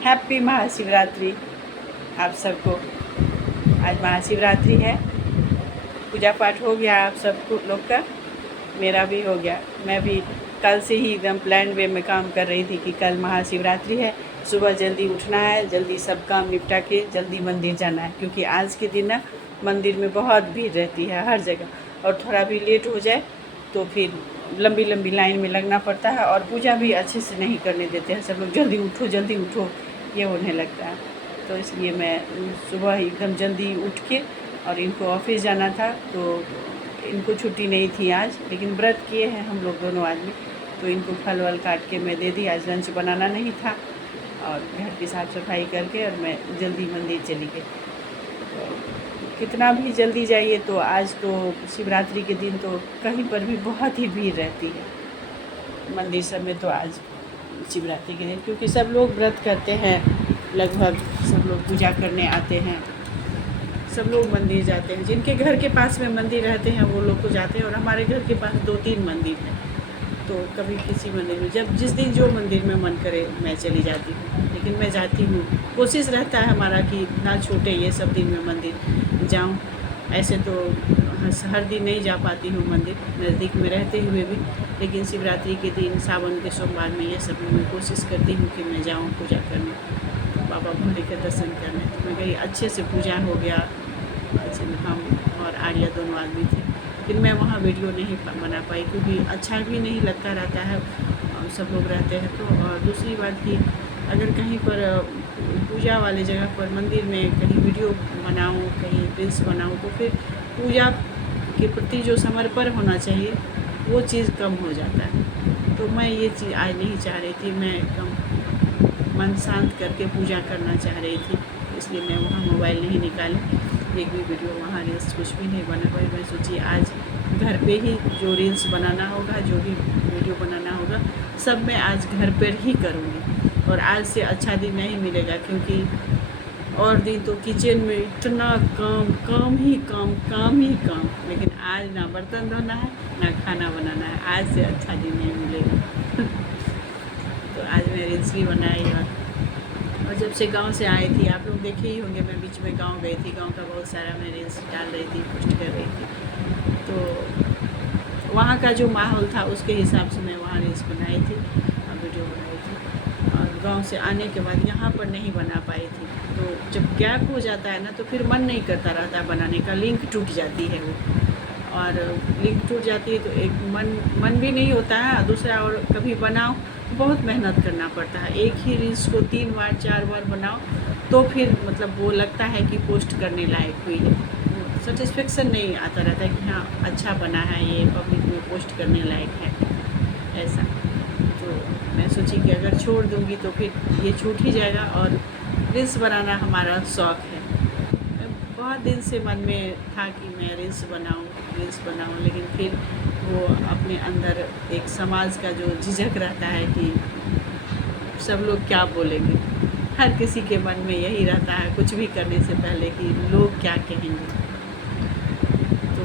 Happy Mahashivratri आप सबको। आज महाशिवरात्रि है। पूजा पाठ हो गया आप सब लोग का, मेरा भी हो गया। मैं भी कल से ही एकदम प्लान वे में काम कर रही थी कि कल महाशिवरात्रि है, सुबह जल्दी उठना है, जल्दी सब काम निपटा के जल्दी मंदिर जाना है, क्योंकि आज के दिन ना मंदिर में बहुत भीड़ रहती है हर जगह, और थोड़ा भी लेट हो जाए तो फिर लंबी लंबी लाइन में लगना पड़ता है, और पूजा भी अच्छे से नहीं करने देते हैं। सब लोग जल्दी उठो ये होने लगता है। तो इसलिए मैं सुबह ही एकदम जल्दी उठ के, और इनको ऑफिस जाना था तो इनको छुट्टी नहीं थी आज, लेकिन व्रत किए हैं हम लोग दोनों आदमी, तो इनको फल वल काट के मैं दे दी। आज लंच बनाना नहीं था, और घर की साफ़ सफाई करके और मैं जल्दी मंदिर चली गई। तो कितना भी जल्दी जाइए तो आज तो शिवरात्रि के दिन तो कहीं पर भी बहुत ही भीड़ रहती है मंदिर सब में। तो आज शिवरात्रि के दिन क्योंकि सब लोग व्रत करते हैं, लगभग सब लोग पूजा करने आते हैं, सब लोग मंदिर जाते हैं। जिनके घर के पास में मंदिर रहते हैं वो लोग तो जाते हैं, और हमारे घर के पास 2-3 मंदिर हैं, तो कभी किसी मंदिर में जब जिस दिन जो मंदिर में मन करे मैं चली जाती हूँ। लेकिन मैं जाती हूँ, कोशिश रहता है हमारा कि ना छूटे ये सब दिन में मंदिर जाऊँ। ऐसे तो हर दिन नहीं जा पाती हूँ मंदिर, नज़दीक में रहते हुए भी, लेकिन शिवरात्रि के दिन, सावन के सोमवार में ये सब में मैं कोशिश करती हूँ कि मैं जाऊँ पूजा करने, बाबा भोले के दर्शन करने। तो मैं गई, अच्छे से पूजा हो गया। अच्छे में हम और आर्या दोनों आदमी थे। फिर मैं वहाँ वीडियो नहीं बना पाई, क्योंकि अच्छा भी नहीं लगता रहता है और सब लोग रहते हैं तो। और दूसरी बात कि अगर कहीं पर पूजा वाले जगह पर मंदिर में कहीं वीडियो बनाऊँ, कहीं रील्स बनाऊँ, तो फिर पूजा के प्रति जो समर्पण होना चाहिए वो चीज़ कम हो जाता है। तो मैं ये चीज़ आज नहीं चाह रही थी, मैं एकदम मन शांत करके पूजा करना चाह रही थी, इसलिए मैं वहाँ मोबाइल नहीं निकाली, एक भी वीडियो वहाँ रील्स कुछ भी नहीं बना पाई। मैं सोची आज घर पे ही जो रील्स बनाना होगा, जो भी वीडियो बनाना होगा, सब मैं आज घर पर ही करूँगी। और आज से अच्छा दिन नहीं मिलेगा, क्योंकि और दिन तो किचन में इतना काम ही काम, लेकिन आज ना बर्तन धोना है ना खाना बनाना है। आज से अच्छा दिन नहीं मिलेगा। तो आज मैं रील्स भी बनाई। और जब से गांव से आई थी, आप लोग देखे ही होंगे, मैं बीच में गांव गई थी, गांव का बहुत सारा मैं रील्स डाल रही थी, पोस्ट कर रही थी। तो वहाँ का जो माहौल था उसके हिसाब से मैं वहाँ रील्स बनाई थी और वीडियो बनाई थी। और गांव से आने के बाद यहाँ पर नहीं बना पाई थी, तो जब गैप हो जाता है ना तो फिर मन नहीं करता रहता बनाने का, लिंक टूट जाती है वो, और लिंक टूट जाती है तो एक मन भी नहीं होता है। दूसरा, और कभी बनाओ बहुत मेहनत करना पड़ता है, एक ही रील्स को 3 बार 4 बार बनाओ तो फिर मतलब वो लगता है कि पोस्ट करने लायक हुई है। सेटिस्फेक्शन नहीं आता रहता है कि हाँ अच्छा बना है, ये पब्लिक में पोस्ट करने लायक है, ऐसा। तो मैं सोची कि अगर छोड़ दूँगी तो फिर ये छूट ही जाएगा, और रील्स बनाना हमारा शौक़ है। बहुत दिन से मन में था कि मैं रील्स बनाऊं, लेकिन फिर वो अपने अंदर एक समाज का जो झिझक रहता है कि सब लोग क्या बोलेंगे, हर किसी के मन में यही रहता है कुछ भी करने से पहले कि लोग क्या कहेंगे। तो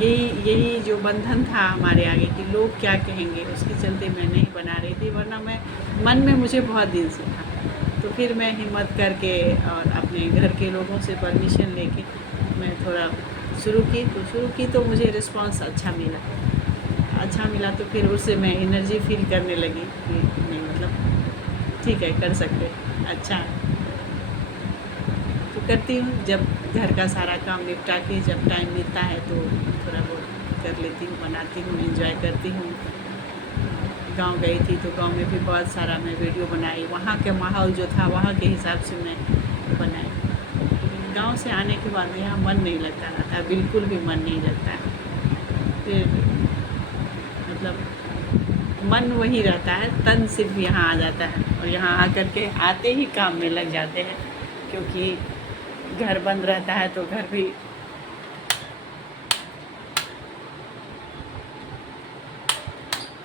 यही जो बंधन था हमारे आगे कि लोग क्या कहेंगे, उसके चलते मैं नहीं बना रही थी, वरना मैं मन में मुझे बहुत दिन से था। तो फिर मैं हिम्मत करके और अपने घर के लोगों से परमिशन लेके मैं थोड़ा शुरू की तो मुझे रिस्पांस अच्छा मिला। तो फिर उससे मैं एनर्जी फील करने लगी कि नहीं, मतलब ठीक है, कर सकते, अच्छा। तो करती हूँ, जब घर का सारा काम निपटा के जब टाइम मिलता है तो थोड़ा बहुत कर लेती हूँ, बनाती हूँ, एंजॉय करती हूँ। गांव गई थी तो गांव में भी बहुत सारा मैं वीडियो बनाई, वहाँ का माहौल जो था वहाँ के हिसाब से मैं बनाई। गांव से आने के बाद यहाँ मन नहीं लगता रहता, बिल्कुल भी मन नहीं लगता है। फिर मतलब मन वही रहता है, तन सिर्फ यहाँ आ जाता है, और यहाँ आकर के आते ही काम में लग जाते हैं, क्योंकि घर बंद रहता है तो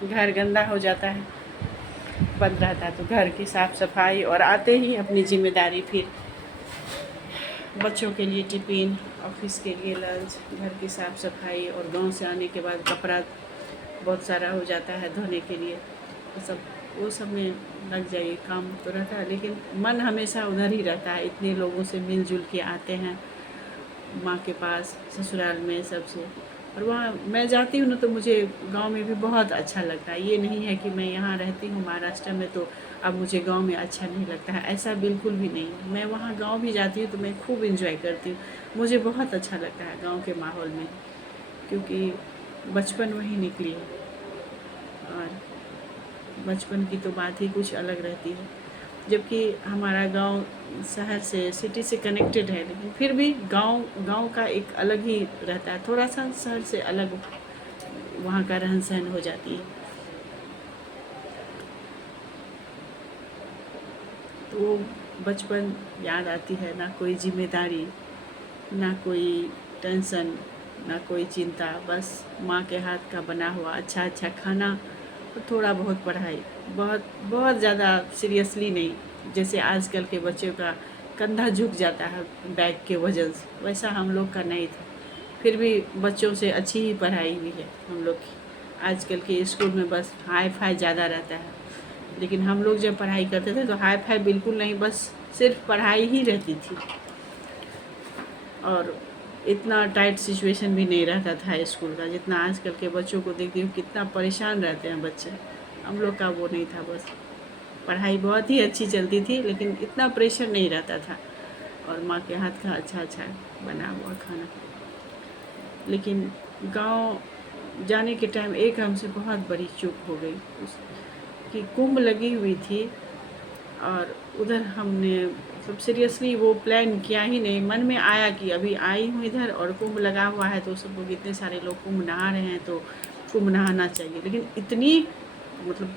घर गंदा हो जाता है, बंद रहता है तो घर की साफ़ सफाई, और आते ही अपनी जिम्मेदारी, फिर बच्चों के लिए टिफ़िन, ऑफिस के लिए लंच, घर की साफ़ सफाई, और गांव से आने के बाद कपड़ा बहुत सारा हो जाता है धोने के लिए, तो वो सब में लग जाइए, काम तो रहता है, लेकिन मन हमेशा उधर ही रहता है। इतने लोगों से मिलजुल के आते हैं माँ के पास, ससुराल में सबसे, और वहाँ मैं जाती हूँ ना तो मुझे गांव में भी बहुत अच्छा लगता है। ये नहीं है कि मैं यहाँ रहती हूँ महाराष्ट्र में तो अब मुझे गांव में अच्छा नहीं लगता है, ऐसा बिल्कुल भी नहीं है। मैं वहाँ गांव भी जाती हूँ तो मैं खूब इंजॉय करती हूँ, मुझे बहुत अच्छा लगता है गांव के माहौल में, क्योंकि बचपन वहीं निकली है और बचपन की तो बात ही कुछ अलग रहती है। जबकि हमारा गांव शहर से, सिटी से कनेक्टेड है, लेकिन फिर भी गांव गांव का एक अलग ही रहता है, थोड़ा सा शहर से अलग वहाँ का रहन सहन हो जाती है। तो वो बचपन याद आती है, ना कोई जिम्मेदारी, ना कोई टेंशन, ना कोई चिंता, बस माँ के हाथ का बना हुआ अच्छा अच्छा खाना और थोड़ा बहुत पढ़ाई। बहुत बहुत ज़्यादा सीरियसली नहीं, जैसे आजकल के बच्चों का कंधा झुक जाता है बैग के वजन से, वैसा हम लोग का नहीं था। फिर भी बच्चों से अच्छी ही पढ़ाई हुई है हम लोग की। आजकल के स्कूल में बस हाई फाई ज़्यादा रहता है, लेकिन हम लोग जब पढ़ाई करते थे तो हाई फाई बिल्कुल नहीं, बस सिर्फ पढ़ाई ही रहती थी। और इतना टाइट सिचुएशन भी नहीं रहता था स्कूल का, जितना आजकल के बच्चों को देखती हूँ कितना परेशान रहते हैं बच्चे। हम लोग का वो नहीं था, बस पढ़ाई बहुत ही अच्छी चलती थी, लेकिन इतना प्रेशर नहीं रहता था, और माँ के हाथ का अच्छा अच्छा बना हुआ खाना। लेकिन गांव जाने के टाइम एक हमसे बहुत बड़ी चूक हो गई, कि कुंभ लगी हुई थी और उधर हमने मतलब सीरियसली वो प्लान किया ही नहीं। मन में आया कि अभी आई हूँ इधर और कुंभ लगा हुआ है तो सब लोग, इतने सारे लोग कुंभ नहा रहे हैं तो कुंभ नहाना चाहिए, लेकिन इतनी मतलब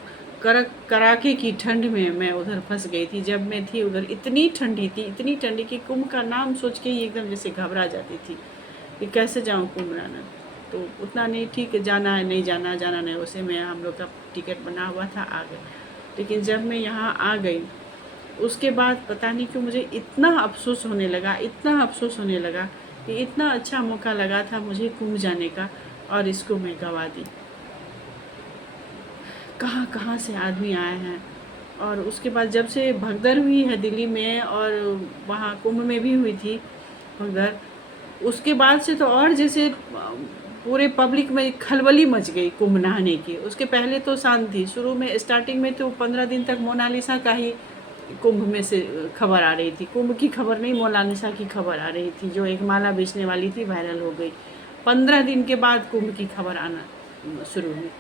कड़ाके की ठंड में मैं उधर फंस गई थी। जब मैं थी उधर इतनी ठंडी थी, इतनी ठंडी कि कुंभ का नाम सोच के ही एकदम जैसे घबरा जाती थी कि कैसे जाऊँ कुंभ नहाना। तो उतना नहीं, ठीक है जाना है, नहीं जाना जाना नहीं, उसे में हम लोग का टिकट बना हुआ था, आ गए। लेकिन जब मैं यहाँ आ गई उसके बाद पता नहीं क्यों मुझे इतना अफसोस होने लगा, इतना अफसोस होने लगा कि इतना अच्छा मौका लगा था मुझे कुंभ जाने का और इसको मैं गंवा दी। कहाँ कहाँ से आदमी आए हैं। और उसके बाद जब से भगदड़ हुई है दिल्ली में और वहाँ कुंभ में भी हुई थी भगदड़, उसके बाद से तो और जैसे पूरे पब्लिक में खलबली मच गई कुंभ नहाने की। उसके पहले तो शांत थी, शुरू में स्टार्टिंग में तो 15 दिन तक मोनालिसा का ही कुंभ में से खबर आ रही थी, कुंभ की खबर नहीं, मोनालिसा की खबर आ रही थी, जो एक माला बेचने वाली थी, वायरल हो गई। 15 दिन के बाद कुंभ की खबर आना शुरू हुई।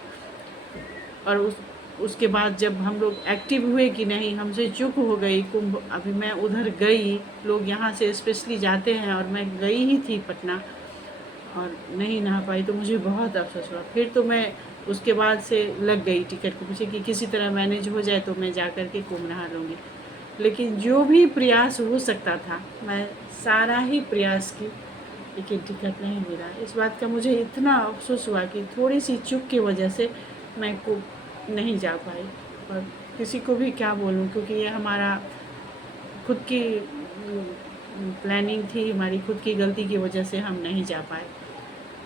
और उसके बाद जब हम लोग एक्टिव हुए कि नहीं हमसे चूक हो गई कुंभ, अभी मैं उधर गई, लोग यहाँ से स्पेशली जाते हैं और मैं गई ही थी पटना और नहीं नहा पाई, तो मुझे बहुत अफसोस हुआ। फिर तो मैं उसके बाद से लग गई टिकट के पीछे कि किसी तरह मैनेज हो जाए तो मैं जा कर के कुंभ नहा लूँगी। लेकिन जो भी प्रयास हो सकता था मैं सारा ही प्रयास की, लेकिन टिकट नहीं मिला। इस बात का मुझे इतना अफसोस हुआ कि थोड़ी सी चूक की वजह से मैं को नहीं जा पाई। और किसी को भी क्या बोलूँ, क्योंकि ये हमारा खुद की प्लानिंग थी, हमारी खुद की गलती की वजह से हम नहीं जा पाए।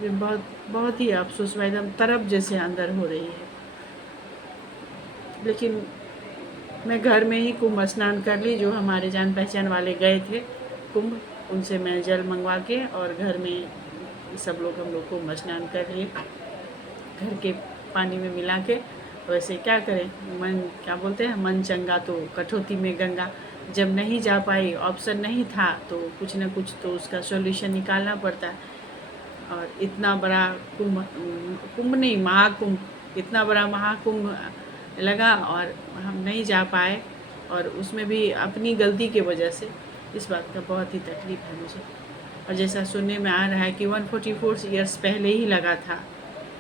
ये बहुत बहुत ही अफसोस हुआ, एकदम तरफ जैसे अंदर हो रही है। लेकिन मैं घर में ही कुंभ स्नान कर ली, जो हमारे जान पहचान वाले गए थे कुंभ, उनसे मैं जल मंगवा के और घर में सब लोग हम लोग कुंभ स्नान कर लिए, घर के पानी में मिला के। वैसे क्या करें, मन क्या बोलते हैं, मन चंगा तो कठौती में गंगा। जब नहीं जा पाई, ऑप्शन नहीं था, तो कुछ ना कुछ तो उसका सॉल्यूशन निकालना पड़ता है। और इतना बड़ा कुंभ नहीं, महाकुंभ, इतना बड़ा महाकुंभ लगा और हम नहीं जा पाए, और उसमें भी अपनी गलती की वजह से। इस बात का बहुत ही तकलीफ है मुझे। और जैसा सुनने में आ रहा है कि 144 ईयर्स पहले ही लगा था,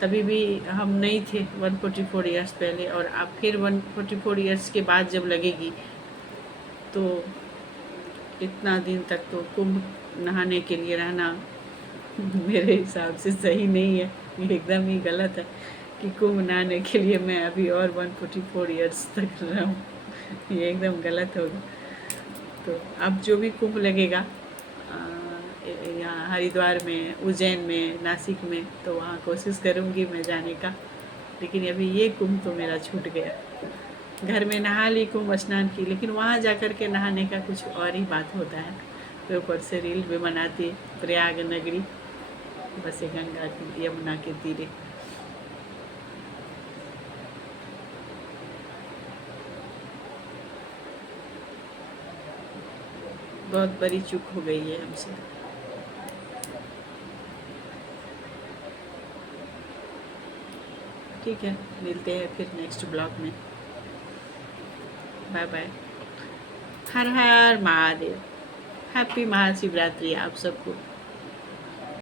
तभी भी हम नहीं थे 144 ईयर्स पहले, और अब फिर 144 ईयर्स के बाद जब लगेगी तो इतना दिन तक तो कुंभ नहाने के लिए रहना मेरे हिसाब से सही नहीं है, ये एकदम ही गलत है कि कुंभ नहाने के लिए मैं अभी और 144 ईयर्स तक रहूँ, ये एकदम गलत होगा। तो अब जो भी कुंभ लगेगा यहाँ हरिद्वार में, उज्जैन में, नासिक में, तो वहाँ कोशिश करूँगी मैं जाने का। लेकिन अभी ये कुंभ तो मेरा छूट गया। घर में नहा ली, कुंभ स्नान की, लेकिन वहाँ जा कर के नहाने का कुछ और ही बात होता है। तो ऊपर से रील भी बनाती प्रयाग नगरी, बस गंगा यमुना के तीरे। बहुत बड़ी चूक हो गई है हमसे। ठीक है, मिलते हैं फिर नेक्स्ट ब्लॉग में। Bye bye. हर हर महादेव। हैप्पी महाशिवरात्रि आप सबको।